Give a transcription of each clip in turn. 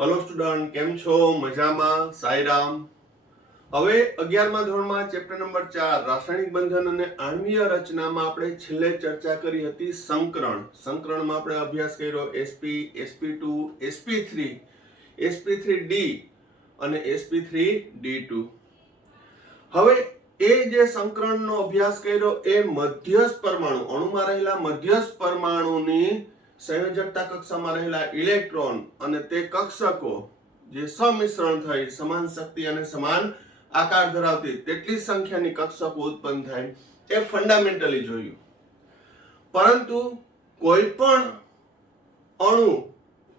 Hello student, કેમ છો? મજામાં? સાઈરામ. હવે 11મા ધોરણમાં ચેપ્ટર નંબર 4 રાસાયણિક બંધન અને આણ્વીય રચનામાં આપણે છેલ્લે ચર્ચા કરી હતી સંકરણમાં આપણે અભ્યાસ કર્યો sp sp2 sp3 sp3d અને sp3d2. હવે એ જે સંકરણનો અભ્યાસ કર્યો એ મધ્યસ્થ પરમાણુ અણુમાં રહેલા મધ્યસ્થ પરમાણુની સંયોજકતા કક્ષામાં રહેલા ઇલેક્ટ્રોન અને તે કક્ષકો જે સમિશ્રણ થઈ સમાન શક્તિ અને સમાન આકાર ધરાવતી તેટલી સંખ્યાની કક્ષકો ઉત્પન્ન થાય એ ફંડામેન્ટલી જોયું. પરંતુ કોઈ પણ અણુ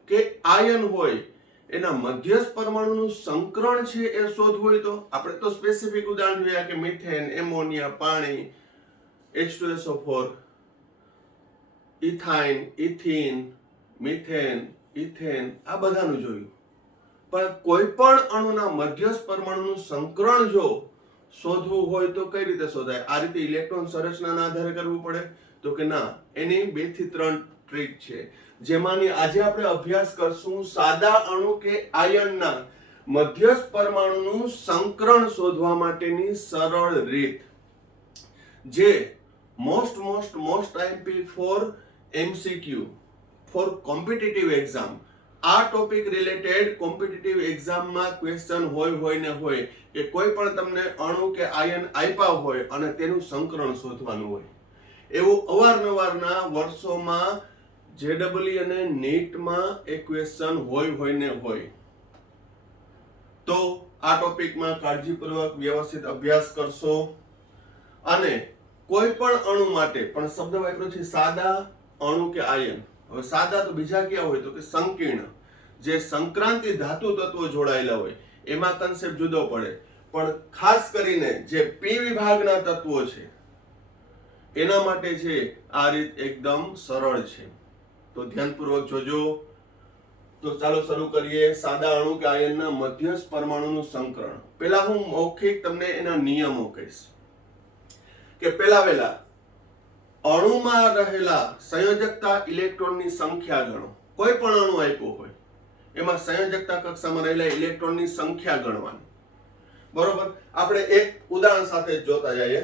કે આયન હોય એના મધ્યસ્થ પરમાણુનું સંકરણ છે એ શોધવું હોય તો આપણે તો સ્પેસિફિક ઉદાહરણ જોયા કે મિથેન, એમોનિયા, પાણી, H2SO4, ethyne, ethene, methane, ethane આ બધાનું જોયું. પણ કોઈ પણ અણુના મધ્યસ્થ પરમાણુનું સંકરણ જો શોધવું હોય તો કઈ રીતે શોધાય? આ રીતે ઇલેક્ટ્રોન સંરચનાના આધારે કરવું પડે તો કે ના, એની 2 થી 3 ટ્રીક છે, જેમાંની આજે આપણે અભ્યાસ કરશું સાદા અણુ કે આયનના મધ્યસ્થ પરમાણુનું સંકરણ શોધવા માટેની સરળ રીત, જે most IMP for MCQ for competitive exam. આ ટોપિક રિલેટેડ કોમ્પિટિટિવ એક્ઝામમાં ક્વેશ્ચન હોય ને હોય કે કોઈ પણ તમને અણુ કે આયન આપ્યા હોય અને તેનું સંકરણ શોધવાનું હોય, એવું અવારનવારના વર્ષોમાં JEE અને નીટમાં એ ક્વેશ્ચન હોય ને હોય. તો આ ટોપિકમાં કાળજીપૂર્વક વ્યવસ્થિત અભ્યાસ કરશો અને કોઈ પણ અણુ માટે પણ શબ્દ વાપર્યો છે સાદા અણુ કે આયન. હવે સાદા તો બીજા ક્યાં હોય તો કે સંકીર્ણ, જે સંક્રાંતિ ધાતુ તત્વો જોડાયેલા હોય એમાં કન્સેપ્ટ જુદો પડે, પણ ખાસ કરીને જે P વિભાગના તત્વો છે એના માટે છે આ રીત એકદમ સરળ છે. તો ધ્યાનપૂર્વક જોજો. તો ચાલો શરૂ કરીએ. સાદા અણુ કે આયનના મધ્યસ્થ પરમાણુનું સંકરણ. પહેલા હું મૌખિક તમને એના નિયમો કહીશ કે પહેલા અણુમાં રહેલા સંયોજકતા ઇલેક્ટ્રોનની સંખ્યા ગણો. કોઈ પણ અણુ આપ્યો હોય એમાં સંયોજકતા કક્ષામાં રહેલા ઇલેક્ટ્રોનની સંખ્યા ગણવાની. બરોબર? આપણે એક ઉદાહરણ સાથે જોતા જઈએ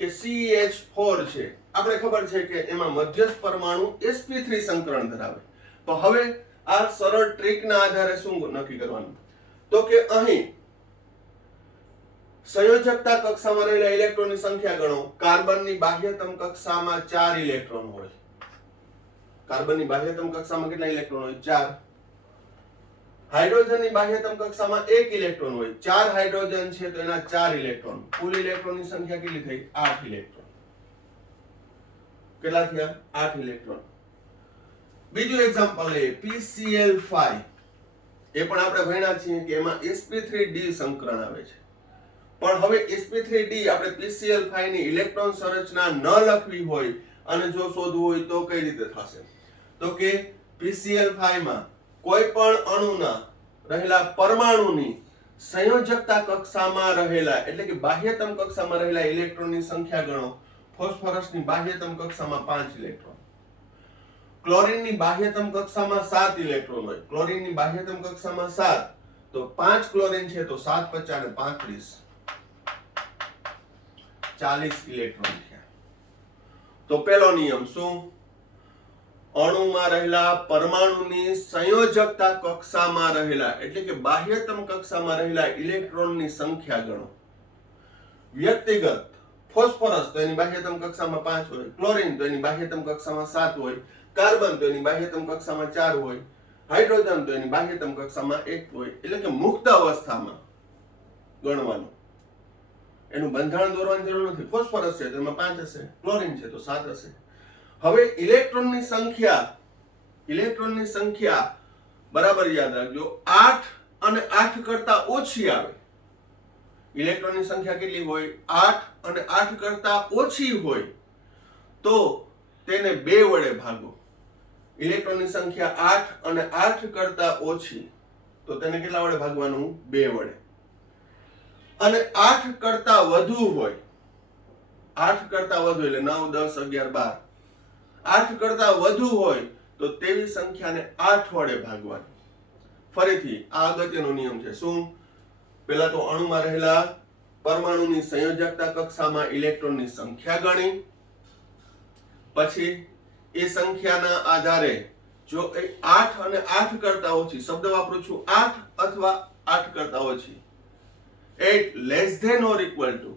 કે CH4 છે. આપણે ખબર છે કે એમાં મધ્યસ્થ પરમાણુ sp3 સંકરણ ધરાવે. તો હવે આ સરળ ટ્રીકના આધારે શું નક્કી કરવાનું તો કે અહીં સંયોજકતા કક્ષામાં રહેલા ઇલેક્ટ્રોનની સંખ્યા ગણો. કાર્બનની બાહ્યતમ કક્ષામાં 4 ઇલેક્ટ્રોન હોય. કાર્બનની બાહ્યતમ કક્ષામાં કેટલા ઇલેક્ટ્રોન હોય? 4. હાઇડ્રોજનની બાહ્યતમ કક્ષામાં 1 ઇલેક્ટ્રોન હોય. 4 હાઇડ્રોજન છે તો એના 4 ઇલેક્ટ્રોન. કુલ ઇલેક્ટ્રોનની સંખ્યા કેટલી થઈ? 8 ઇલેક્ટ્રોન. કેટલા થયા? 8 ઇલેક્ટ્રોન. બીજું એક્ઝામ્પલ લઈએ, PCl5. એ પણ આપણે ભણ્યા છીએ કે એમાં sp3d સંકરણ આવે છે. પણ હવે sp3d આપણે PCl5 ની ઇલેક્ટ્રોન સંરચના ન લખવી હોય અને જો શોધવું હોય તો કઈ રીતે થશે? તો કે PCl5 માં કોઈ પણ અણુના રહેલા પરમાણુની સંયોજકતા કક્ષામાં રહેલા એટલે કે બાહ્યતમ કક્ષામાં રહેલા ઇલેક્ટ્રોનની સંખ્યા ગણો. ફોસ્ફરસની બાહ્યતમ કક્ષામાં 5 ઇલેક્ટ્રોન. ક્લોરીનની બાહ્યતમ કક્ષામાં 7 ઇલેક્ટ્રોન હોય. ક્લોરીનની બાહ્યતમ કક્ષામાં 7 તો 5 ક્લોરીન છે તો 7 × 5 = 35, 40 ઇલેક્ટ્રોન થયા. તો પહેલો નિયમ શું? અણુમાં રહેલા પરમાણુની સંયોજકતા કક્ષામાં રહેલા એટલે કે બાહ્યતમ કક્ષામાં રહેલા ઇલેક્ટ્રોનની સંખ્યા ગણો. વ્યક્તિગત ફોસ્ફરસ તો એની બાહ્યતમ કક્ષામાં 5 હોય, ક્લોરીન તો એની બાહ્યતમ કક્ષામાં 7 હોય, કાર્બન તો એની બાહ્યતમ કક્ષામાં 4 હોય, હાઇડ્રોજન તો એની બાહ્યતમ કક્ષામાં 1 હોય. એટલે કે મુક્ત અવસ્થામાં ગણવાનું. એનું બંધારણ દોરવાની જરૂર નથી. ફોસ્ફરસ છે તો એમાં 5 હશે, ક્લોરીન છે તો 7 હશે. હવે ઇલેક્ટ્રોનની સંખ્યા બરાબર યાદ રાખજો, 8 અને 8 કરતા ઓછી આવે. ઇલેક્ટ્રોનની સંખ્યા કેટલી હોય? 8 અને 8 કરતા ઓછી હોય તો તેને 2 વડે ભાગો. ઇલેક્ટ્રોનની સંખ્યા 8 અને 8 કરતા ઓછી તો તેને કેટલા વડે ભાગવાનું? 2 વડે. અને 8 કરતા વધુ હોય, 8 કરતા વધુ એટલે 9, 10, 11, 12, 8 કરતા વધુ હોય તો તેવી સંખ્યાને 8 વડે ભાગવાની. ફરીથી આ અગત્યનો નિયમ છે. શું? પહેલા તો અણુમાં રહેલા પરમાણુની સંયોજકતા કક્ષામાં ઇલેક્ટ્રોનની સંખ્યા ગણી, પછી એ સંખ્યાના આધારે જો એ 8 અને 8 કરતા ઓછી, શબ્દ વાપરું છું 8 અથવા 8 કરતા ઓછી, 8 less than or equal to,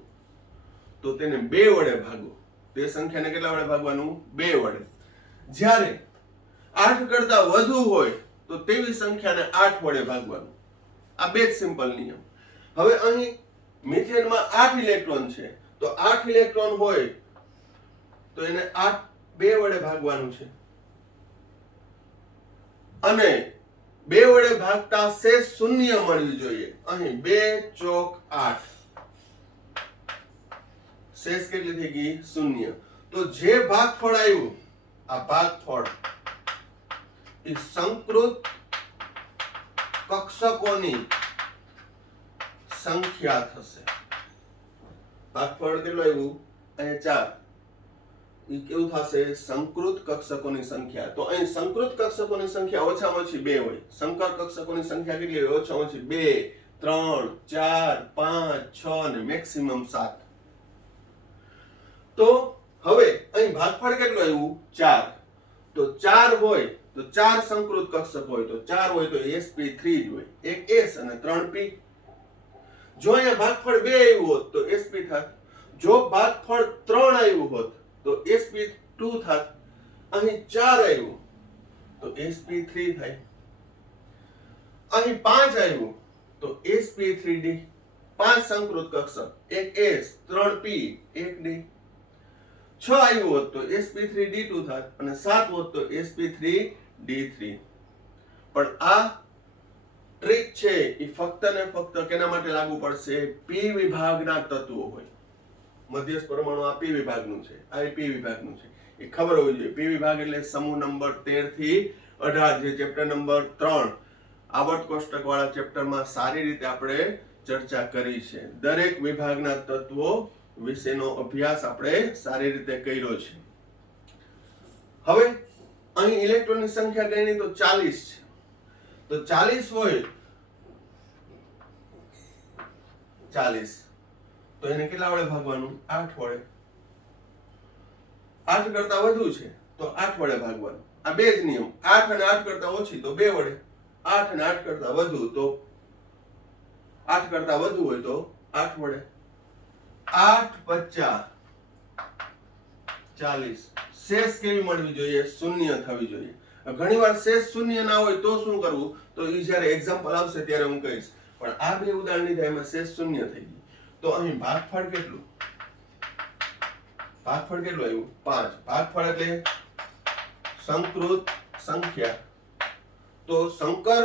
તો તેને 2 વડે ભાગો. તે સંખ્યાને કેટલા વડે ભાગવાનું? 2 વડે. જ્યારે 8 કરતા વધુ હોય તો તેવી સંખ્યાને 8 વડે ભાગવાનું. આ બે જ સિમ્પલ નિયમ. હવે અહીં મિથેનમાં 8 ઇલેક્ટ્રોન છે, તો 8 ઇલેક્ટ્રોન હોય તો એને 8 2 વડે ભાગવાનું છે, અને 2 વડે ભાગતા શેષ શૂન્ય મળવી જોઈએ. અહીં 2 ચોક 8, શેષ કેટલી થઈ ગઈ? શૂન્ય. તો જે ભાગફળ આવ્યું, આ ભાગફળ એ સંકૃત કક્ષકોની સંખ્યા થશે. ભાગફળ કેટલું આવ્યું? અહીંયા 4. એ કેવું થશે? સંકૃત કક્ષકોની સંખ્યા. તો અહીં સંકૃત કક્ષકોની સંખ્યા ઓછામાં ઓછી 2 હોય. સંકર કક્ષકોની સંખ્યા કેટલી હોય? ઓછામાં ઓછી 2, 3, 4, 5, 6 અને મેક્સિમમ 7. તો હવે અહીં ભાગફળ કેટલું આવ્યું? 4. તો 4 હોય તો 4 સંકૃત કક્ષક હોય, તો 4 હોય તો sp3 જ હોય. એક s અને 3 p. જો અહીંયા ભાગફળ 2 આવ્યું હોત તો sp થાત. જો ભાગફળ 3 આવ્યું હોત તો sp2 થાત. અહીં 4 આવ્યું તો sp3 થાય. અહીં 5 આવ્યું તો sp3d. 5 સંકૃત કક્ષક, એક s, 3 p, એક d. 6 આવ્યું હોત તો sp3d2 થાત, અને 7 હોત તો sp3d3. પણ આ ટ્રીક છે એ ફક્ત ને ફક્ત કેના માટે લાગુ પડશે? p વિભાગના તત્વો હોય. મધ્યસ્થ પરમાણુ આ p વિભાગનું છે, આ p વિભાગનું છે, એ ખબર હોવી જોઈએ. p વિભાગ એટલે સમૂહ નંબર 13 થી 18, જે ચેપ્ટર નંબર 3 આવર્ત કોષ્ટક વાળા ચેપ્ટરમાં સારી રીતે આપણે ચર્ચા કરી છે. દરેક વિભાગના તત્વો વિશેનો અભ્યાસ આપણે સારી રીતે કર્યો છે. હવે અહીં ઇલેક્ટ્રોનની સંખ્યા ગણી તો 40 છે. તો 40 હોય 40, તો એને કેટલા વડે ભાગવાનું? 8 વડે. 8 કરતા વધુ છે તો 8 વડે ભાગવાનું. આ બે જ નિયમ. 8 અને 8 કરતા ઓછી તો 2 વડે. 8 અને 8 કરતા વધુ તો 8 કરતા વધુ હોય તો 8 વડે. 8 50 40. શેષ કેવી મળવી જોઈએ? શૂન્ય થવી જોઈએ. ઘણીવાર શેષ શૂન્ય ના હોય તો શું કરવું? તો એ જ્યારે એક્ઝામ્પલ આવશે ત્યારે હું કહીશ. પણ આ બે ઉદાહરણ લીધા એમાં શેષ શૂન્ય થઈ ગયું. તો અહીં ભાગફળ કેટલું? ભાગફળ કેટલું આવ્યું? 5. ભાગફળ એટલે સંકૃત સંખ્યા. તો સંકર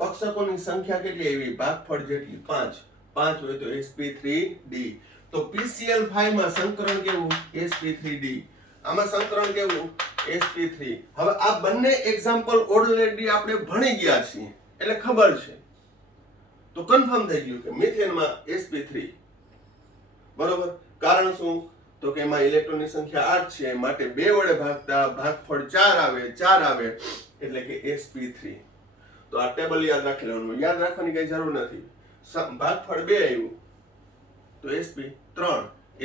કક્ષકોની સંખ્યા કેટલી આવી? ભાગફળ જેટલી 5. 5 હોય તો sp3d. તો PCl5 માં સંકરણ કેવું? sp3d. આમાં સંકરણ કેવું? sp3. હવે આ બંને એક્ઝામ્પલ ઓલરેડી આપણે ભણી ગયા છીએ એટલે ખબર છે. તો કન્ફર્મ થઈ ગયું કે મિથેનમાં sp3. બરોબર. કારણ શું? તો કે એમાં ઇલેક્ટ્રોનની સંખ્યા 8 છે, માટે 2 વડે ભાગતા ભાગફળ 4 આવે એટલે કે sp3. તો આ ટેબલ યાદ રાખી લેવાનું. યાદ રાખવાની કઈ જરૂર નથી. ભાગફળ 2 આવ્યું તો sp3,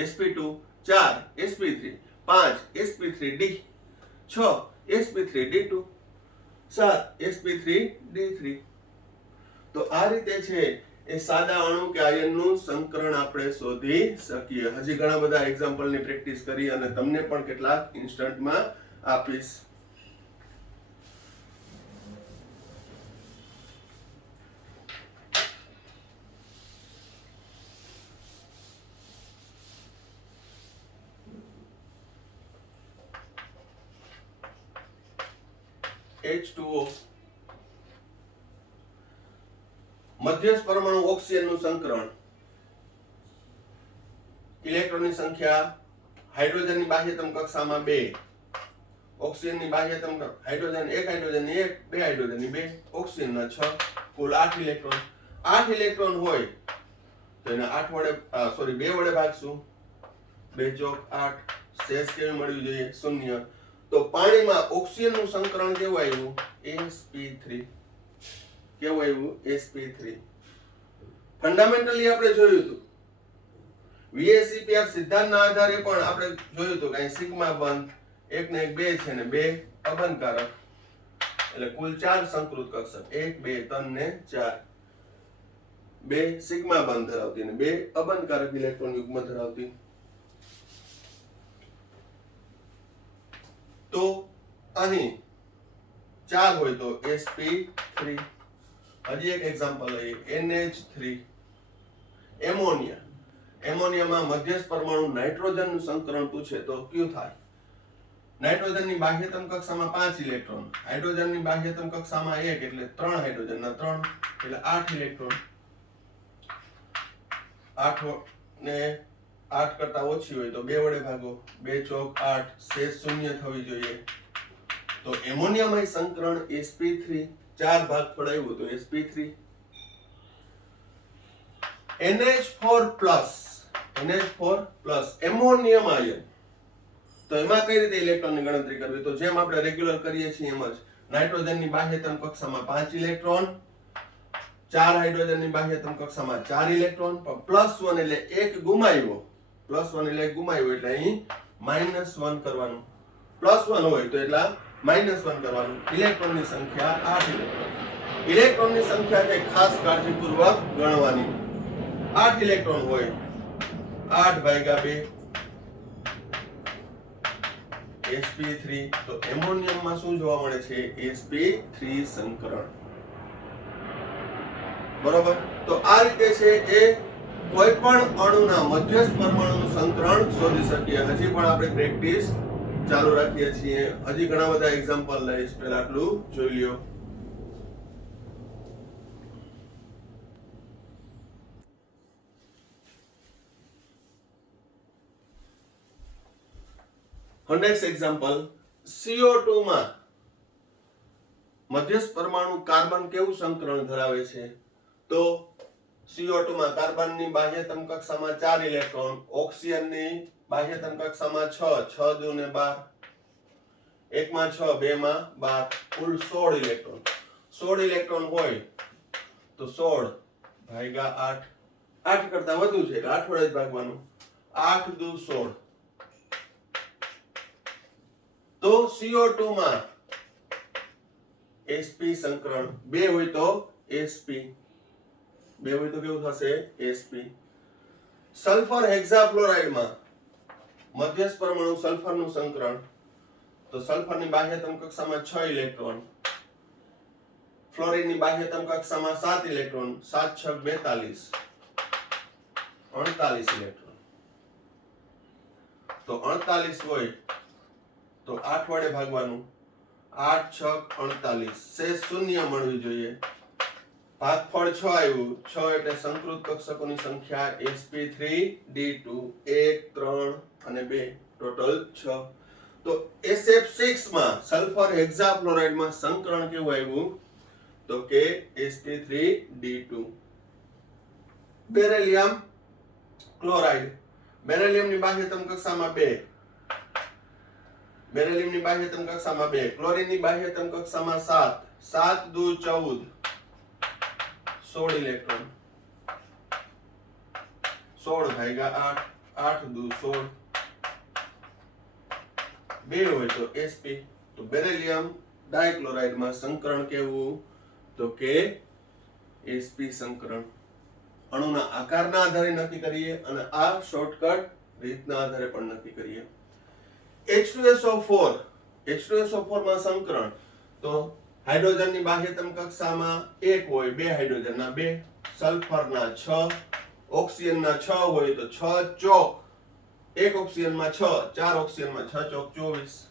sp2 4, sp3 5, sp3d 6, sp3d2 7, sp3d3. તો આ રીતે છે એ સાદા અણુ કે આયનનું સંકરણ આપણે શોધી શકીએ. હજી ઘણા બધા એક્ઝામ્પલની પ્રેક્ટિસ કરી અને તમને પણ કેટલાક ઇન્સ્ટન્ટમાં આપીશ. H2O. મધ્યસ્થ પરમાણુ ઓક્સિજનનું સંકરણ. ઇલેક્ટ્રોનની સંખ્યા હાઇડ્રોજનની બાહ્યતમ કક્ષામાં 2, ઓક્સિજનની બાહ્યતમ હાઇડ્રોજન 1, હાઇડ્રોજન 1, 2 હાઇડ્રોજનની 2, ઓક્સિજનના 6, કુલ 8 ઇલેક્ટ્રોન. 8 ઇલેક્ટ્રોન હોય તો એને 2 વડે ભાગશું. 2 ચોક 8. શેષ કેવી મળવી જોઈએ? શૂન્ય. તો પાણીમાં ઓક્સિજનનું સંકરણ કેવું આવ્યું? sp3. કેવું આવ્યું sp3 ફંડામેન્ટલી આપણે જોયું હતું VSEPR સિદ્ધાંતના આધારે પણ આપણે જોયું હતું કે અહીં સિગ્મા બંધ 1 ને 1 2 છે ને 2 અબંધકારક એટલે કુલ 4 સંકૃત કક્ષક 1 2 3 ને 4 2 સિગ્મા બંધ ધરાવતી અને 2 અબંધકારક ઇલેક્ટ્રોન યુગ્મ ધરાવતી. તો અહીં 4 હોય તો sp3. હજી એક એક્ઝામ્પલ લઈએ NH3 એમોનિયા. એમોનિયામાં મધ્યસ્થ પરમાણુ નાઇટ્રોજનનું સંકરણ પૂછે તો કયું થાય? નાઇટ્રોજનની બાહ્યતમ કક્ષામાં 5 ઇલેક્ટ્રોન, હાઇડ્રોજનની બાહ્યતમ કક્ષામાં 1 એટલે 3 હાઇડ્રોજનના 3 એટલે 8 ઇલેક્ટ્રોન. 8 ને 8 કરતા ઓછી હોય તો 2 વડે ભાગો, 2 ચોક 8, શેષ શૂન્ય થવી જોઈએ. તો એમોનિયામાં સંકરણ sp3 4 ભાગ પડાવ્યું તો sp3. NH4+ ammonium ion. તો એમાં કઈ રીતે ઇલેક્ટ્રોનની ગણતરી કરવી? તો જેમ આપણે રેગ્યુલર કરીએ છીએ એમ જ નાઇટ્રોજનની બાહ્યતમ કક્ષામાં 5 ઇલેક્ટ્રોન, 4 હાઇડ્રોજનની બાહ્યતમ કક્ષામાં 4 ઇલેક્ટ્રોન, પણ +1 એટલે એક ગુમાવ્યો. +1 એટલે એક ગુમાવ્યો એટલે અહીં -1 કરવાનું. +1 હોય તો એટલા -1 કરવાનું. ઇલેક્ટ્રોનની સંખ્યા 8 ઇલેક્ટ્રોન. ઇલેક્ટ્રોનની સંખ્યા છે ખાસ કાળજીપૂર્વક ગણવાની. 8 ઇલેક્ટ્રોન હોય 8/2 sp3. તો એમોનિયમમાં શું જોવા મળે છે? sp3 સંકરણ. બરોબર. તો આ રીતે છે એ કોઈ પણ અણુના મધ્યસ્થ પરમાણુનું સંકરણ શોધી શકીએ. હજી પણ આપણે પ્રેક્ટિસ ચાલુ રાખીએ છીએ. હજી ઘણા બધા એક્ઝામ્પલ લઈશ, પહેલા આટલું જોઈ લ્યો. નેક્સ્ટ એક્ઝામ્પલ, CO2 માં મધ્યસ્થ પરમાણુ કાર્બન કેવું સંકરણ ધરાવે છે? તો CO2 માં કાર્બનની બાહ્યતમ કક્ષામાં 4 ઇલેક્ટ્રોન, ઓક્સિજનની બાહ્યતમ કક્ષામાં 6, 6 દુ ને 12, 1 માં 6, 2 માં 12, કુલ 16 ઇલેક્ટ્રોન. 16 ઇલેક્ટ્રોન હોય તો 16/8. 8 કરતા વધુ છે એટલે 8 વડે જ ભાગવાનું. 8 દુ 16. તો CO2 માં sp સંકરણ 2 હોય તો sp. 2 હોય તો કેવું થશે? sp. સલ્ફર હેક્સાફ્લોરાઇડમાં મધ્યસ્થ પરમાણુ સલ્ફરનું સંકરણ. તો સલ્ફરની બાહ્યતમ કક્ષામાં 6 ઇલેક્ટ્રોન, ફ્લોરિનની બાહ્યતમ કક્ષામાં 7 ઇલેક્ટ્રોન, 7 6 42, 38 ઇલેક્ટ્રોન. તો 38 હોય તો 8 વડે ભાગવાનું. 8 6 48, શેષ શૂન્ય મળવી જોઈએ. ભાગફળ 6 આવ્યું. 6 એટલે સંકૃત કક્ષકોની સંખ્યા sp3d2 1 3 અને 2 ટોટલ 6. તો SF6 માં સલ્ફર હેક્સાફ્લોરાઇડમાં સંકરણ કેવું આવ્યું? તો કે sp3d2. Beryllium chloride. બેરિલિયમની બાહ્યતમ કક્ષામાં 2, બેરિલિયમની બાહ્યતમ કક્ષામાં 2, ક્લોરીનની બાહ્યતમ કક્ષામાં 7, 7 દુ 14, 16 ઇલેક્ટ્રોન. 16/8, 8 દુ 16. 2 હોય તો sp. તો બેરિલિયમ ડાયક્લોરાઇડમાં સંકરણ કેવું? તો કે sp સંકરણ. અણુના આકારના આધારે નક્કી કરીએ અને આ શોર્ટકટ રીતના આધારે પણ નક્કી કરીએ. H2SO4. H2SO4 માં સંકરણ. તો હાઇડ્રોજનની બાહ્યતમ કક્ષામાં 1 હોય, 2 હાઇડ્રોજનના 2, સલ્ફરના 6, ઓક્સિજનના 6 હોય તો 6 ચોક 1 ઓક્સિજનમાં 6, 4 ઓક્સિજનમાં 6 ચોક 24,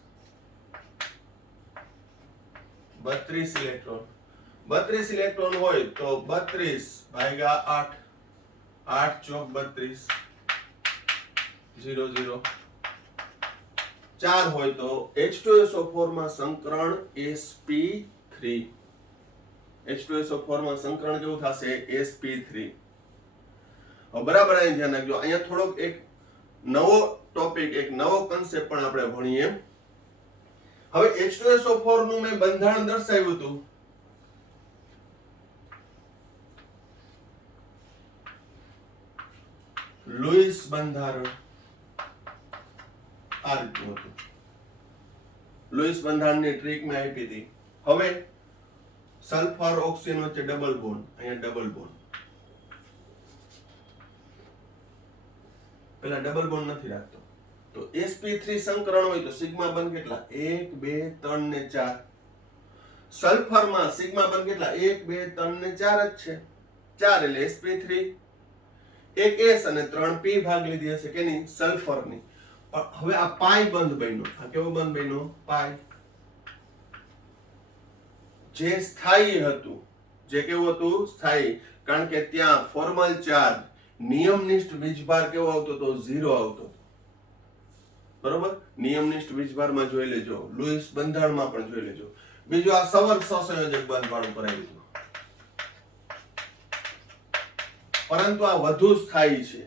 32 ઇલેક્ટ્રોન. 32 ઇલેક્ટ્રોન હોય તો 32/8, 8 ચોક 32, 0 0. 4 હોય તો H2SO4 માં સંકરણ sp3. H2SO4 માં સંકરણ કેવું થશે? sp3. હવે બરાબર અહીં ધ્યાન રાખજો. અહીંયા થોડોક એક નવો ટોપિક, એક નવો કન્સેપ્ટ પણ આપણે ભણીએ. હવે H2SO4 નું મેં બંધારણ દર્શાવ્યું હતું. લુઈસ બંધારણ આ રીતનું હતું. લુઈસ બંધારણની ટ્રીક મેં આપી હતી. હવે સલ્ફર ઓક્સિજન વચ્ચે ડબલ બોન્ડ, અહીંયા ડબલ બોન્ડ. પેલા ડબલ બોન્ડ નથી રાખતો. તો sp3 સંકરણ હોય તો સિગ્મા બંધ કેટલા? 1 2 3 ને 4. સલ્ફરમાં સિગ્મા બંધ કેટલા? 1 2 3 ને 4 જ છે. 4 એટલે sp3. એક s અને 3 p ભાગ લીધી હશે કેની? સલ્ફરની. પણ હવે આ પાઈ બંધ બન્યો. આ કેવો બંધ બન્યો? પાઈ. જે સ્થાયી હતું, જે કેવું હતું? સ્થાયી. કારણ કે ત્યાં ફોર્મલ ચાર્જ, નિયમનિષ્ઠ વીજભાર કેવો આવતો હતો? 0 આવતો હતો. બરોબર? નિયમનિષ્ઠ વીજભારમાં જોઈ લેજો, લુઈસ બંધારણમાં પણ જોઈ લેજો. બીજું આ સવર્ગ સહસંયોજક બંધ વાળું કરાવી દીધું. પરંતુ આ વધુ સ્થાયી છે.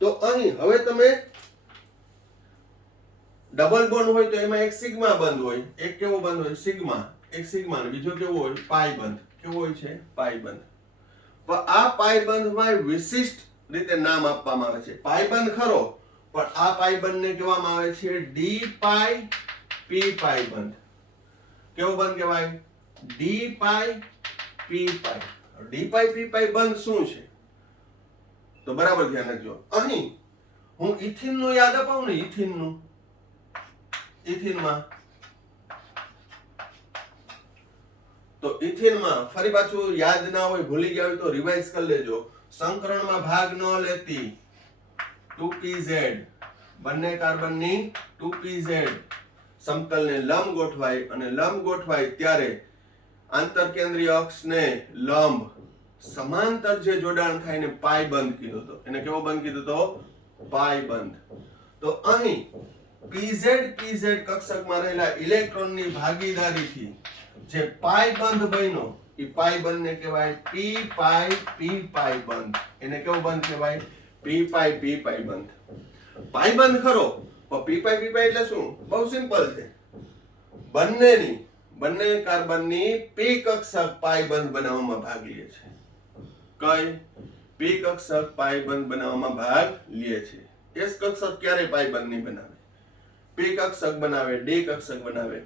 તો અહીં હવે તમે ડબલ બોન્ડ હોય તો એમાં એક સિગ્મા બંધ હોય, એક કેવો બંધ હોય? સિગ્મા. એક સિગ્મા અને બીજો કેવો હોય? પાઈ બંધ. કેવો હોય છે? પાઈ બંધ. પણ આ પાઈ બંધમાં વિશિષ્ટ રીતે નામ આપવામાં આવે છે. પાઈ બંધ ખરો, પણ આ પાઈ બંધને કહેવામાં આવે છે ડી પાઈ પી પાઈ બંધ. કેવો બંધ કહેવાય? ડી પાઈ પી પાઈ. ડી પાઈ પી પાઈ બંધ શું છે? તો બરાબર ધ્યાન રાખજો. અહીં હું ઇથિન નું યાદ અપાવું ને, ઇથિન નું, ઇથિનમાં તો ઇથિનમાં ફરી પાછું યાદ ના હોય, ભૂલી ગયા હોય તો રિવાઇઝ કરી લેજો. સંકરણમાં ભાગ ન લેતી 2pz, બંને કાર્બનની 2pz સમતલને લંબ ગોઠવાય, અને લંબ ગોઠવાય ત્યારે આંતરકેન્દ્રીય અક્ષને લંબ સમાંતર જે જોડાણ થાય ને પાઈ બંધ કીધો હતો. એને કેવો બંધ કીધો હતો? પાઈ બંધ. તો અહીં pz pz કક્ષકમાં રહેલા ઇલેક્ટ્રોનની ભાગીદારીથી જે પાઈ બંધ બન્યો, એ પાઈ બંધને કહેવાય p પાઈ p પાઈ બંધ. એને કેવો બંધ કહેવાય? p પાઈ p પાઈ બંધ. પાઈ બંધ ખરો, પણ p પાઈ p પાઈ એટલે શું? બહુ સિમ્પલ છે. બંને કાર્બનની p કક્ષક પાઈ બંધ બનાવવામાં ભાગ લે છે. કઈ? p કક્ષક પાઈ બંધ બનાવવામાં ભાગ લે છે. s કક્ષક ક્યારે પાઈ બંધ નહીં બનાવે? p કક્ષક બનાવે, d કક્ષક બનાવે.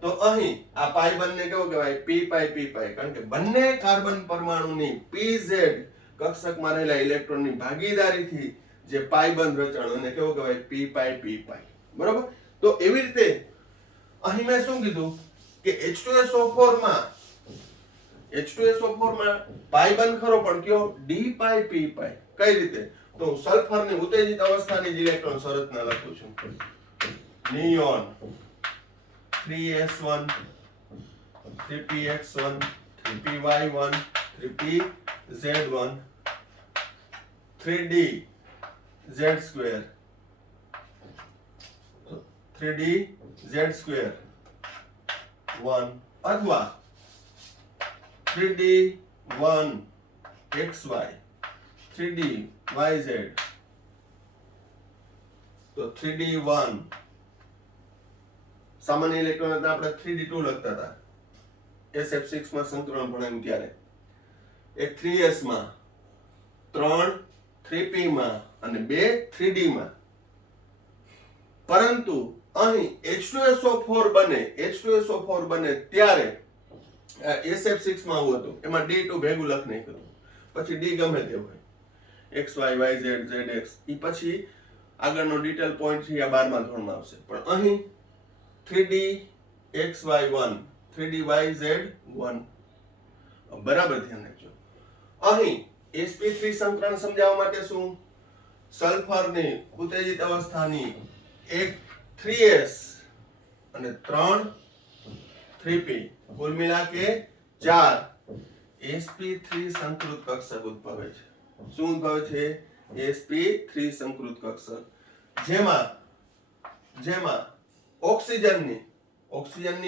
તો અહીં આ પાઈ બંધને કેવો કહેવાય? p પાઈ p પાઈ. કારણ કે બંને કાર્બન પરમાણુની pz કક્ષકમાં રહેલા ઇલેક્ટ્રોનની ભાગીદારીથી જે પાઈ બંધ રચાણો એને કેવો કહેવાય? p પાઈ p પાઈ. બરોબર? તો એવી રીતે અહીં મેં શું કીધું કે H2SO4 માં પાઈ બંધ ખરો, પણ કયો? d પાઈ p પાઈ. કઈ રીતે? તો હું સલ્ફરની ઉત્તેજિત અવસ્થાની જ ઇલેક્ટ્રોન સંરચના લખું છું. Neon 3s1 3px1 3py1 3pz1 3dz2 3dz2 1 અથવા 3d1xy 3dyz. તો 3d1 સામાન્ય ઇલેક્ટ્રોન હતા આપણે 3d2 લખતા હતા SF6 માં સંકરણ ભણાવ્યું ત્યારે. એક 3s માં, 3 3p માં અને 2 3d માં. પરંતુ અહીં H2SO4 બને ત્યારે SF6 માં આવું હતું, એમાં D2 ભેગું લખ નાખ્યું. પછી D ગમે તે હોય, XY YZ ZX, એ પછી આગળનો ડિટેલ પોઈન્ટ છે આ 12મા ધોરણમાં આવશે. પણ અહીં 3dxy1 3dyz1. બરાબર ધ્યાન રાખજો. અહીં sp3 સંકરણ સમજાવવા માટે શું? સલ્ફરની ઉત્તેજિત અવસ્થાની એક 3s અને 3 3p, કુલ મિલા કે 4 sp3 સંકૃત કક્ષક ઉદ્ભવે છે. શું ઉદ્ભવે છે? sp3 સંકૃત કક્ષક, જેમાં ઓક્સિજનની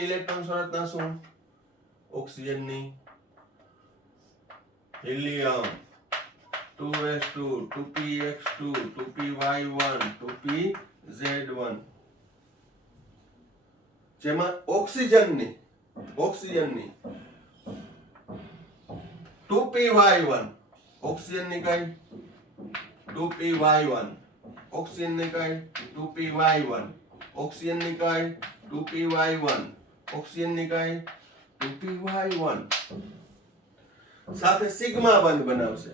ઇલેક્ટ્રોન સંરચના શું? ઓક્સિજનની helium 2s2 2px2 2py1 2pz1. જેમાં ઓક્સિજનની 2py1, ઓક્સિજનની કઈ 2py1 ઓક્સિજન ની કઈ 2py1 ઓક્સિજન ની કઈ 2py1 ઓક્સિજન ની કઈ 2py1 સાથે સિગ્મા બંધ બનાવશે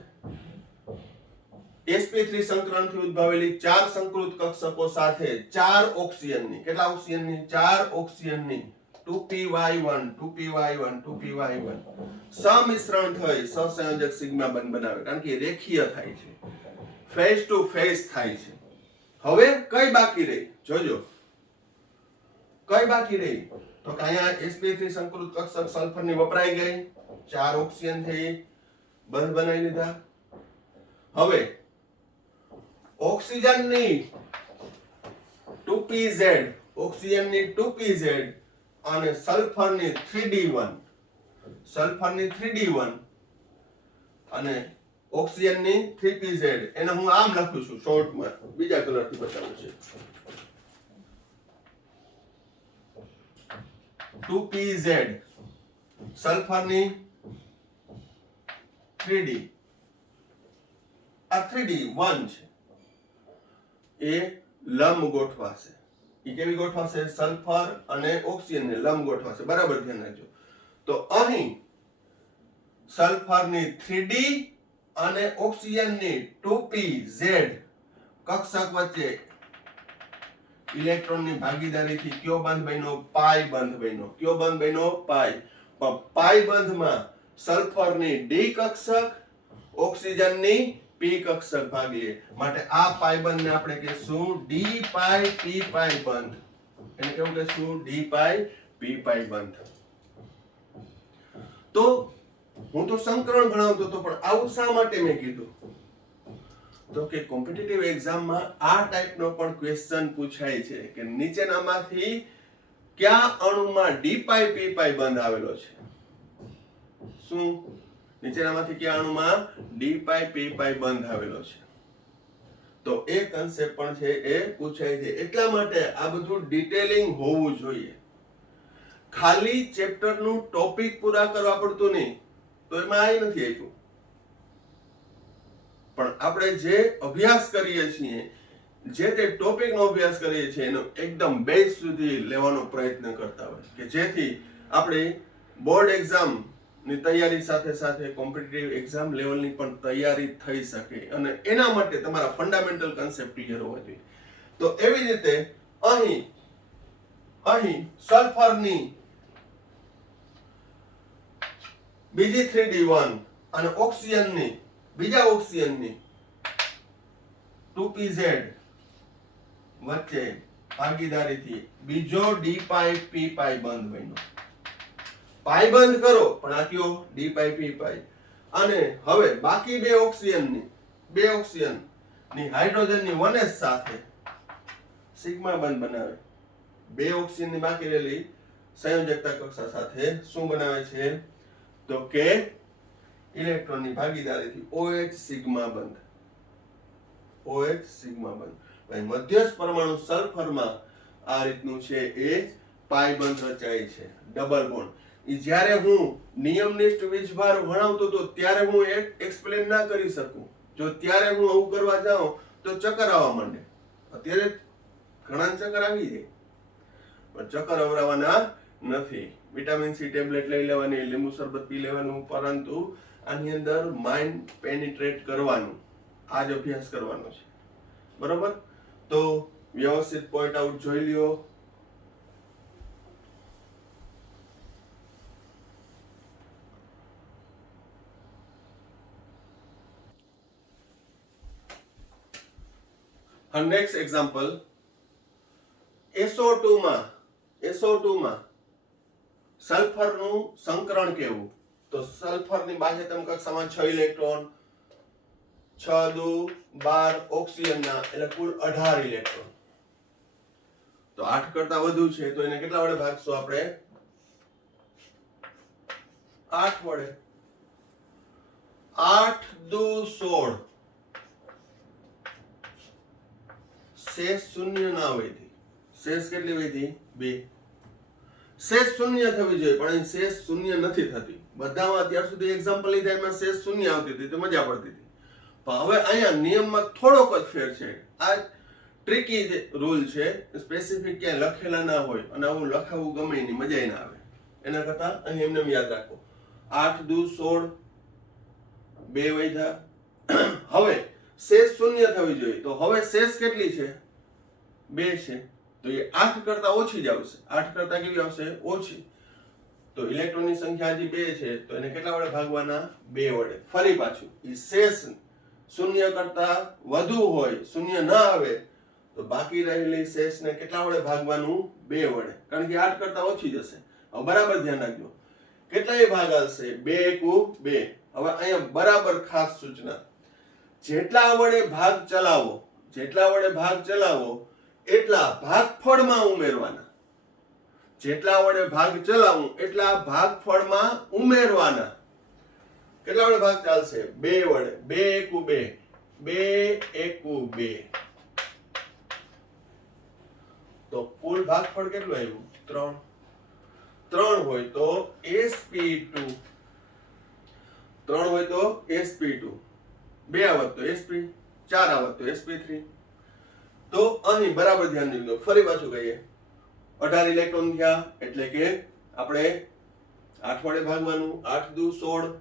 sp3 સંકરણથી ઉદ્ભવેલી 4 સંકૃત કક્ષકો સાથે 4 ઓક્સિજનની કેટલા ઓક્સિજનની 4 ઓક્સિજનની 2py1 2py1 2py1 સમિશ્રણ થઈ સહસંયોજક સિગ્મા બંધ બનાવે કારણ કે રેખીય થાય છે ફેસ ટુ ફેસ થાય છે હવે કઈ બાકી રહી જોજો કઈ બાકી રહી તો કે અહીંયા sp3 સંકૃત કક્ષક સલ્ફરની વપરાઈ ગઈ 4 ઓક્સિજન થઈ બંધ બનાવી લીધા હવે ઓક્સિજનની 2pz ઓક્સિજનની 2pz અને સલ્ફરની 3d1 અને ઓક્સિજનની 3pz એને હું આમ લખું છું શોર્ટમાં બીજા કલરથી બતાવું છું 2pz સલ્ફરની 3d આ 3d1 છે એ લંબ ગોઠવાશે એ કેવી ગોઠવાશે સલ્ફર અને ઓક્સિજનને લંબ ગોઠવાશે બરાબર ધ્યાન રાખજો તો અહીં સલ્ફરની 3d અને ઓક્સિજનની 2pz કક્ષક વચ્ચે ઇલેક્ટ્રોનની ભાગીદારીથી કયો બંધ બન્યો પાઈ બંધ બન્યો કયો બંધ બન્યો પાઈ પાઈ બંધમાં સલ્ફરની d કક્ષક ઓક્સિજનની p કક્ષક ભાગ લે માટે આ પાઈ બંધને આપણે કહીશું d પાઈ p પાઈ બંધ એને કેવું કહીશું d પાઈ p પાઈ બંધ તો હું તો સંકરણ ભણાવતો હતો પણ આવું શા માટે મેં કીધું તો કે કોમ્પિટિટિવ એક્ઝામમાં આ ટાઈપનો પણ ક્વેશ્ચન પૂછાય છે કે નીચેનામાંથી કયા અણુમાં d પાઈ p પાઈ બંધ આવેલો છે શું નીચેનામાંથી કયા અણુમાં d પાઈ p પાઈ બંધ આવેલો છે તો એ કન્સેપ્ટ પણ છે એ પૂછાય છે એટલા માટે આ બધું ડિટેલિંગ હોવું જોઈએ ખાલી ચેપ્ટરનું ટોપિક પૂરા કરવા પડતું નહીં તો એમાં આઈ નથી આપ્યું પણ આપણે જે અભ્યાસ કરીએ છીએ જે તે ટોપિકનો અભ્યાસ કરીએ છીએ એનો એકદમ બેઝ સુધી લેવાનો પ્રયત્ન કરતા હોય કે જેથી આપણે બોર્ડ એક્ઝામ ની તૈયારી સાથે સાથે કોમ્પિટિટિવ એક્ઝામ લેવલની પણ તૈયારી થઈ શકે અને એના માટે તમારા ફંડામેન્ટલ કન્સેપ્ટ ક્લિયર હોવા જોઈએ તો એવી રીતે અહીં સલ્ફરની બીજી 3d1 અને ઓક્સિજનની બીજા ઓક્સિજનની 2pz વચ્ચે ભાગીદારીથી બીજો d પાઈ p પાઈ બંધ બન્યો પાઈ બંધ કરો પણ આ કયો d પાઈ p પાઈ અને હવે બાકી બે ઓક્સિજનની હાઇડ્રોજનની 1s સાથે સિગ્મા બંધ બનાવે બે ઓક્સિજનની બાકી રહેલી સંયોજકતા કક્ષા સાથે શું બનાવે છે તો કે ઇલેક્ટ્રોનની ભાગીદારીથી OH સિગ્મા બંધ ભાઈ મધ્યસ્થ પરમાણુ સલ્ફરમાં આ રીતનું છે એ પાઈ બંધ રચાય છે ડબલ બોન્ડ જ્યારે હું નિયમનિષ્ઠ વીજભાર ભણાવતો હતો ત્યારે હું એક્સપ્લેન ના કરી શકું જો ત્યારે હું આવું કરવા જાઉં તો ચક્કર આવવા માંડે અત્યારે ઘણા ચક્કર આવી જાય પણ ચક્કર અવરાવાના નથી વિટામિન સી ટેબ્લેટ લઈ લેવાની લીંબુ શરબત પી લેવાનું પરંતુ આની અંદર માઇન્ડ પેનિટ્રેટ કરવાનું આ જ અભ્યાસ કરવાનો છે બરોબર તો વ્યવસ્થિત પોઈન્ટ આઉટ જોઈ લ્યો નેક્સ્ટ એક્ઝામ્પલ SO2 માં સલ્ફરનું સંકરણ કેવું તો સલ્ફરની બાહ્યતમ કક્ષામાં 6 ઇલેક્ટ્રોન 6 દુ 12 ઓક્સિજનના એટલે કુલ 18 ઇલેક્ટ્રોન તો 8 કરતા વધુ છે તો એને કેટલા વડે ભાગશું આપણે 8 વડે 8 દુ 16 શેષ શૂન્ય ના વધી શેષ કેટલી વધી 2 શેષ શૂન્ય થવી જોઈએ પણ અહીં શેષ શૂન્ય નથી થતી બધામાં અત્યાર સુધી એક્ઝામ્પલ લીધા એમાં શેષ શૂન્ય આવતી હતી તો મજા પડતી હતી પણ હવે અહીંયા નિયમમાં થોડોક જ ફેર છે. આ ટ્રિકી રૂલ છે, સ્પેસિફિક ક્યાંય લખેલા ના હોય અને આવું લખાવું ગમે એની મજા ના આવે. એના કરતા અહીં એમને યાદ રાખો 8 દુ 16, 2 વધ્યા. હવે શેષ શૂન્ય થવી જોઈએ, તો હવે શેષ કેટલી છે? 2 છે, તો એ 8 કરતા ઓછી જ આવશે. 8 કરતા કેવી આવશે? ઓછી. તો ઇલેક્ટ્રોનની સંખ્યા હજી 2 છે, તો એને કેટલા વડે ભાગવાના? 2 વડે. ફરી પાછું એ શેષ શૂન્ય કરતા વધુ હોય, શૂન્ય ના આવે, તો બાકી રહેલી શેષને કેટલા વડે ભાગવાનું? 2 વડે, કારણ કે 8 કરતા ઓછી જશે. હવે બરાબર ધ્યાન રાખજો, કેટલાય ભાગ આવશે? 2 એકુ 2. હવે અહીંયા બરાબર ખાસ સૂચના, જેટલા વડે ભાગ ચલાવો, જેટલા વડે ભાગ ચલાવો એટલા ભાગફળમાં ઉમેરવાના. જેટલા વડે ભાગ ચલાવું એટલા ભાગફળમાં ઉમેરવાના. કેટલા વડે ભાગ ચાલશે? 2 વડે. 2 એકુ 2, 2 એકુ 2. તો કુલ ભાગફળ કેટલું આવ્યું? 3. 3 હોય તો sp2, 3 હોય તો sp2, 2 આવત તો sp, 4 આવત તો sp3. તો અહીં બરાબર ધ્યાન દીધું. ફરી પાછું કહીએ, 18 ઇલેક્ટ્રોન થયા, એટલે કે આપણે 8 વડે ભાગવાનું. 8 દુ 16,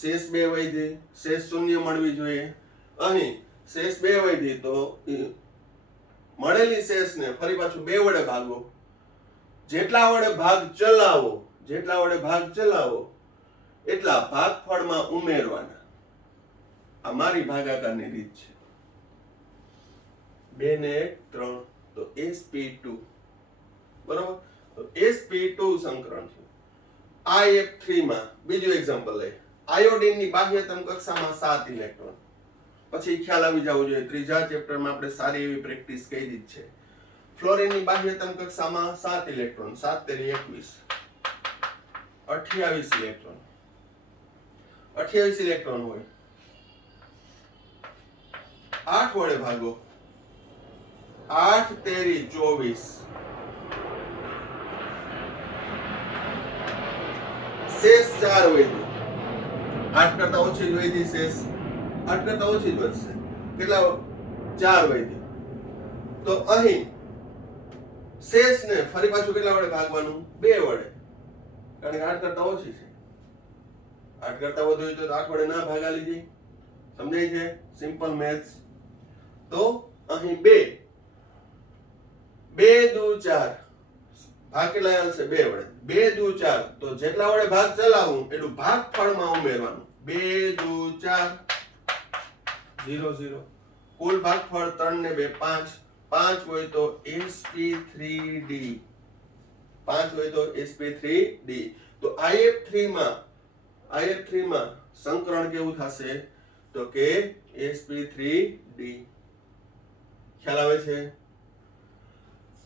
શેષ 2 વધી, શેષ શૂન્ય મળવી જોઈએ. અહીં શેષ 2 વધી, તો મળેલી શેષને ફરી પાછું 2 વડે ભાગો. જેટલા વડે ભાગ ચલાવો, જેટલા વડે ભાગ ચલાવો એટલા ભાગફળમાં ઉમેરવાના. આ મારી ભાગાકારની રીત છે. 2 ને 1 3, તો sp2. બરોબર? તો sp2 સંકરણ છે. IF3 માં બીજું એક્ઝામ્પલ લઈએ. આયોડિનની બાહ્યતમ કક્ષામાં 7 ઇલેક્ટ્રોન. પછી ખ્યાલ આવી જવો જોઈએ, ત્રીજા ચેપ્ટરમાં આપણે સારી એવી પ્રેક્ટિસ કરી જ છે. ફ્લોરિનની બાહ્યતમ કક્ષામાં 7 ઇલેક્ટ્રોન, 7 તેરી 21, 28 ઇલેક્ટ્રોન. 28 ઇલેક્ટ્રોન હોય, 8 વડે ભાગો. 8 તેરી 24, શેષ 4 વધી. 8 કરતા ઓછી જ વધી શેષ, 8 કરતા ઓછી જ વધશે. કેટલા? 4 વધી. તો અહીં શેષને ફરી પાછું કેટલા વડે ભાગવાનું? 2 વડે, કારણ કે 8 કરતા ઓછી છે. 8 કરતા વધુ હોય તો 8 વડે ના ભાગા લીધી. સમજાય છે? Simple maths. તો અહીં 2 દુ 4, ભાગ કેટલા આવશે? 2 વડે. 2 દુ 4, તો જેટલા વડે ભાગ ચલાવું એટલું ભાગફળમાં ઉમેરવાનું. 2 દુ 4, 0 0. કુલ ભાગફળ 3 ને 2 5. 5 હોય તો sp3d, 5 હોય તો sp3d. તો IF3 માં સંકરણ કેવું થશે? તો કે sp3d. ખ્યાલ આવે છે?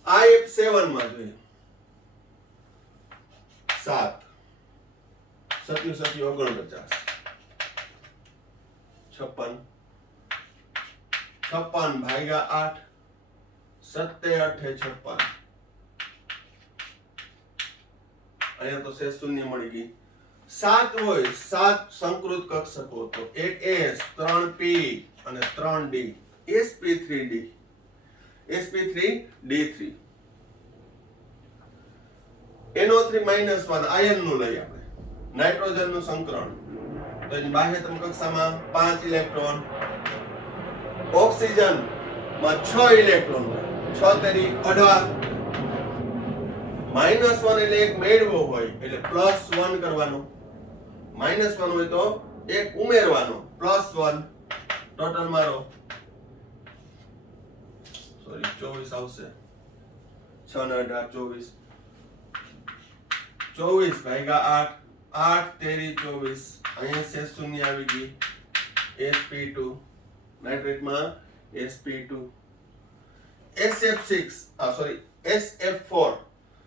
IF7 માં જોઈએ 7, 7 7 49, 56, 56 ભાગ્યા 8, 7 8 56. અહીંયા તો શેષ શૂન્ય મળી ગઈ. 7 હોય, 7 સંકૃત કક્ષકો, તો એક s, 3 p અને 3 d, sp3d, sp3d3. NO3 -1 ion નું લઈએ આપણે. નાઇટ્રોજન નું સંકરણ, તો એની બાહ્યતમ કક્ષામાં 5 ઇલેક્ટ્રોન. ઓક્સિજન માં 6 ઇલેક્ટ્રોન હોય, 6 તેરી 18. -1 એટલે એક મેળવો હોય એટલે +1 કરવાનો. -1 હોય તો એક ઉમેરવાનો, +1. ટોટલ મારો સોરી 24 આવશે. 6 ને 18 24 ભાગ્યા 8, 8 તેરી 24. અહીંયા શેષ શૂન્ય આવી ગઈ. sp2, નાઇટ્રેટમાં sp2. SF4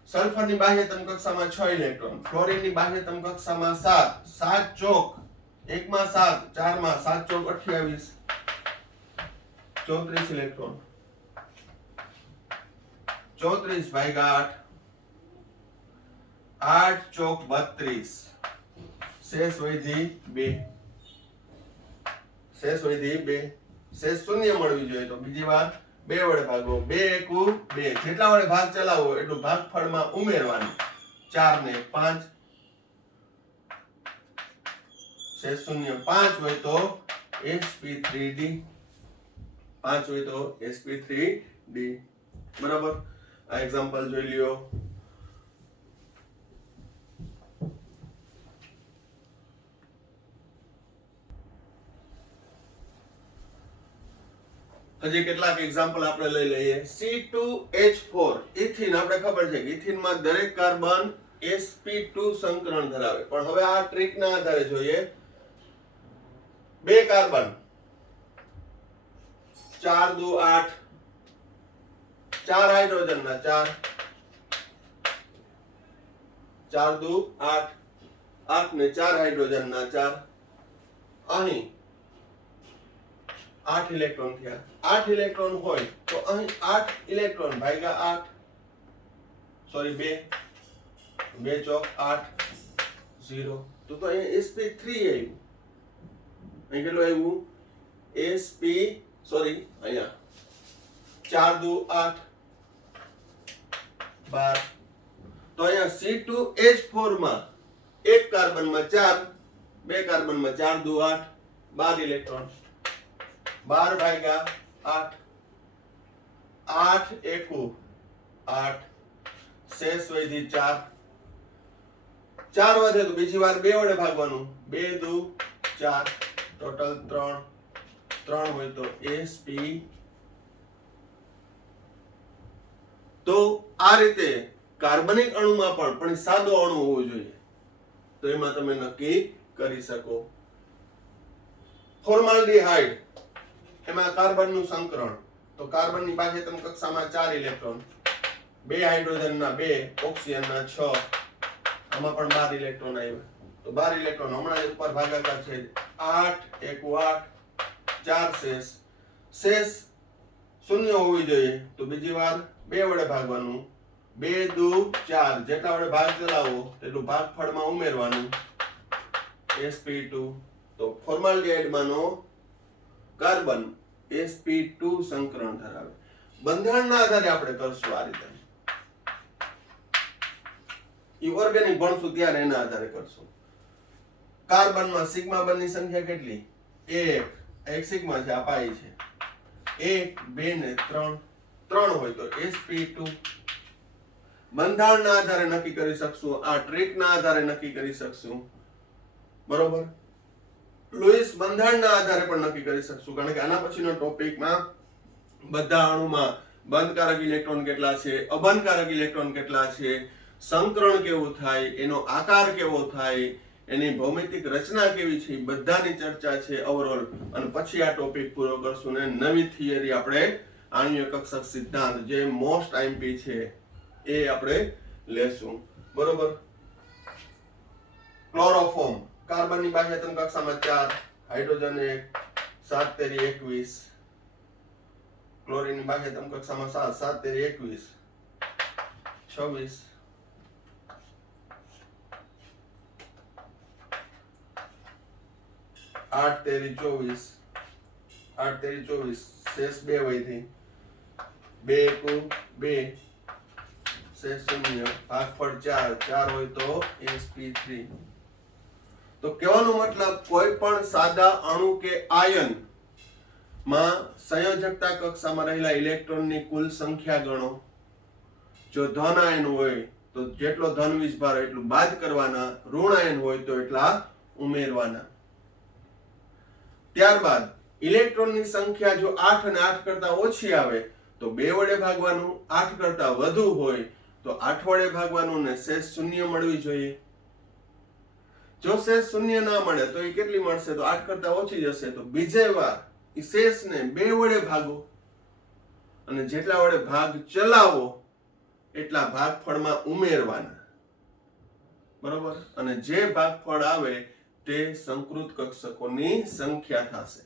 સલ્ફરની બાહ્યતમ કક્ષામાં 6 ઇલેક્ટ્રોન. ફ્લોરિનની બાહ્યતમ કક્ષામાં 7, 7 ચોક, 1 માં 7, 4 માં 7 ચોક 28, 34 ઇલેક્ટ્રોન. 34 ભાગ્યા 8, 8 ચોક 32, શેષ વધી 2, શેષ વૈધી 2, શેષ શૂન્ય મળવી જોઈએ તો બીજી વાર 2 વડે ભાગો, 2 એકુ 2, જેટલા વડે ભાગ ચલાવો એટલું ભાગફળમાં ઉમેરવાનું. 4 ને 5, શેષ શૂન્ય 5 હોય તો sp3d, 5 હોય તો sp3d. બરાબર, આ એક્ઝામ્પલ જોઈ લ્યો. હજી કેટલાક એક્ઝામ્પલ આપણે લઈ લઈએ. C2H4 ઇથિન, આપણે ખબર છે કે ઇથિનમાં દરેક કાર્બન sp2 સંકરણ ધરાવે, પણ હવે આ ટ્રીક ના આધારે જોઈએ. બે કાર્બન 4 દુ 8, 4 હાઇડ્રોજન ના 4, 4 દુ 8, 8 ને 4 હાઇડ્રોજન ના 4. અહીં 8 ઇલેક્ટ્રોન થયા. 8 ઇલેક્ટ્રોન હોય તો અહીં 8 ઇલેક્ટ્રોન ભાગ્યા 8, સોરી 2, 2 ચોક 8, 0. તો અહીં sp3 આવ્યું. અહીં કેટલું આવ્યું? sp, સોરી અહીંયા 4 દુ 8, 12. તો અહીંયા C2H4 માં એક કાર્બનમાં 4, બે કાર્બનમાં 4 દુ 8, 12 ઇલેક્ટ્રોન. 12 ભાગ્યા 8, 8 એકુ 8, શેષ વૈધી 4. 4 વધે તો બીજી વાર 2 વડે ભાગવાનું, 2 દુ 4, ટોટલ 3. 3 હોય તો sp. તો આ રીતે કાર્બનિક અણુમાં પણ સાદો અણુ હોવો જોઈએ તો એમાં તમે નક્કી કરી શકો. ફોર્માલ્ડિહાઇડ, એમાં કાર્બનનું સંકરણ, તો કાર્બનની બાહ્યતમ કક્ષામાં 4 ઇલેક્ટ્રોન, 2 હાઇડ્રોજનના 2, ઓક્સિજનના 6, આમાં પણ 12 ઇલેક્ટ્રોન આવ્યા. તો 12 ઇલેક્ટ્રોન હમણાં જ ઉપર ભાગાકાર છે, 8 એકુ 8, 4 શેષ. શેષ શૂન્ય હોવી જોઈએ તો બીજી વાર 2 વડે ભાગવાનું, 2 દુ 4, જેટલા વડે ભાગ ચલાવો તેટલું ભાગફળમાં ઉમેરવાનું, sp2. તો ફોર્માલ્ડિહાઇડમાંનો કાર્બન sp2 સંકરણ ધરાવે. બંધારણના આધારે આપણે કરશું આ રીતે. ઓર્ગેનિક ભણશું ત્યારે એના આધારે કરશું. કાર્બનમાં સિગ્મા બંધની સંખ્યા કેટલી? 1. એક સિગ્મા છે, આ પાઈ છે. 1, 2 ને 3, 3 હોય તો sp2. બંધારણના આધારે નક્કી કરી શકશું, આ ટ્રીકના આધારે નક્કી કરી શકશું. બરોબર, લુઈસ બંધારણના આધારે પણ નક્કી કરી શકશું, કારણ કે આના પછીનો ટોપિકમાં બધા અણુમાં બંધકારક ઇલેક્ટ્રોન કેટલા છે, અબંધકારક ઇલેક્ટ્રોન કેટલા છે, સંકરણ કેવું થાય, એનો આકાર કેવો થાય, એની ભૌમિતિક રચના કેવી છે, બધાની ચર્ચા છે ઓવરઓલ. અને પછી આ ટોપિક પૂરો કરશું ને નવી થિયરી આપણે આણ્વીય કક્ષક સિદ્ધાંત જે મોસ્ટ આઈએમપી છે એ આપણે લેશું. બરોબર, ક્લોરોફોર્મ, કાર્બનની બાહ્યતમ કક્ષામાં 4, હાઇડ્રોજન 1, 7 તેરી 21, ક્લોરીનની બાહ્યતમ કક્ષામાં 7, 7 તેરી 21, 26, 8 તેરી 24, 8 તેરી 24, શેષ 2 વૈધી, 2 એકુ 2, શેષ શૂન્ય, ભાગફળ 4, 4 હોય તો sp3. તો કહેવાનો મતલબ કોઈ પણ સાદા અણુ કે આયન માં સંયોજકતા કક્ષામાં રહેલા ઇલેક્ટ્રોનની કુલ સંખ્યા ગણો. જો ધન આયન હોય તો જેટલો ધન વીજભાર એટલું બાદ કરવાના, ઋણ આયન હોય તો એટલા ઉમેરવાના. ત્યારબાદ ઇલેક્ટ્રોનની સંખ્યા જો 8 અને 8 કરતા ઓછી આવે તો 2 વડે ભાગવાનું, 8 કરતા વધુ હોય તો 8 વડે ભાગવાનું ને શેષ શૂન્ય મળવી જોઈએ. જો શેષ શૂન્ય ના મળે તો એ કેટલી મળશે? તો 8 કરતા ઓછી જશે. તો બીજે વાર એ શેષને 2 વડે ભાગો અને જેટલા વડે ભાગ ચલાવો એટલા ભાગફળમાં ઉમેરવાના. બરોબર, અને જે ભાગફળ આવે તે સંકૃત કક્ષકોની સંખ્યા થશે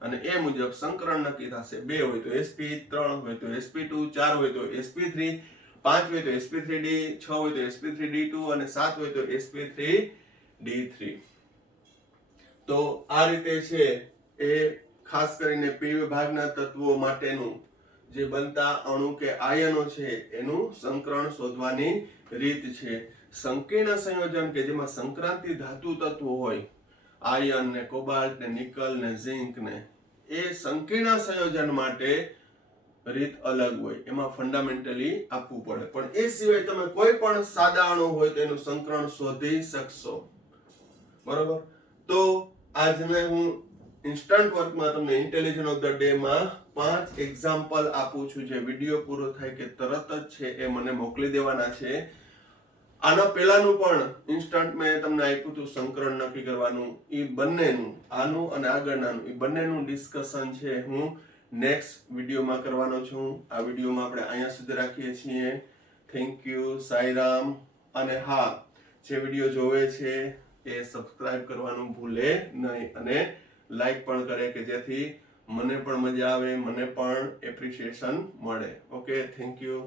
અને એ મુજબ સંકરણ નક્કી થશે. 2 હોય તો sp3, 3 હોય તો sp2, 4 હોય તો sp3, 5 હોય તો sp3d, 6 હોય તો sp3d2 અને 7 હોય તો sp3d3. તો આ રીતે છે એ ખાસ કરીને પી વિભાગના તત્વો માટેનું જે બનતા અણુ કે આયનો છે એનું સંકરણ શોધવાની રીત છે. સંકીર્ણ સંયોજન કે જેમાં સંક્રાંતિ ધાતુ તત્વો હોય, આયર્ન ને કોબાલ્ટ ને નિકલ ને ઝિંક ને, એ સંકીર્ણ સંયોજન માટે રીત અલગ હોય, એમાં ફંડામેન્ટલી આપવું પડે. પણ એ સિવાય તમે કોઈ પણ સાદા અણુ હોય તેનું સંકરણ શોધી શકશો. બરોબર. તો આજને હું ઇન્સ્ટન્ટ વર્કમાં તમને ઇન્ટેલિજન્ટ ઓફ ધ ડે માં 5 એક્ઝામ્પલ આપું છું. જે વિડીયો પૂરો થાય કે તરત જ છે એ મને મોકલી દેવાના છે. આના પહેલાનું પણ ઇન્સ્ટન્ટ મેં તમને આપ્યું હતું સંકરણ નક્કી કરવાનું. એ બંનેનું, આનું અને આગળનાનું, એ બંનેનું ડિસ્કશન છે હું નેક્સ્ટ વિડીયોમાં કરવાનો છું. આ વિડીયોમાં આપણે અહીંયા સુધી રાખીએ છીએ. Thank you, Sairam. અને હા, જે વિડીયો જોવે છે એ સબસ્ક્રાઇબ કરવાનું ભૂલે નહીં અને લાઈક પણ કરે કે જેથી મને પણ મજા આવે, મને પણ એપ્રિશિએશન મળે. Okay, thank you.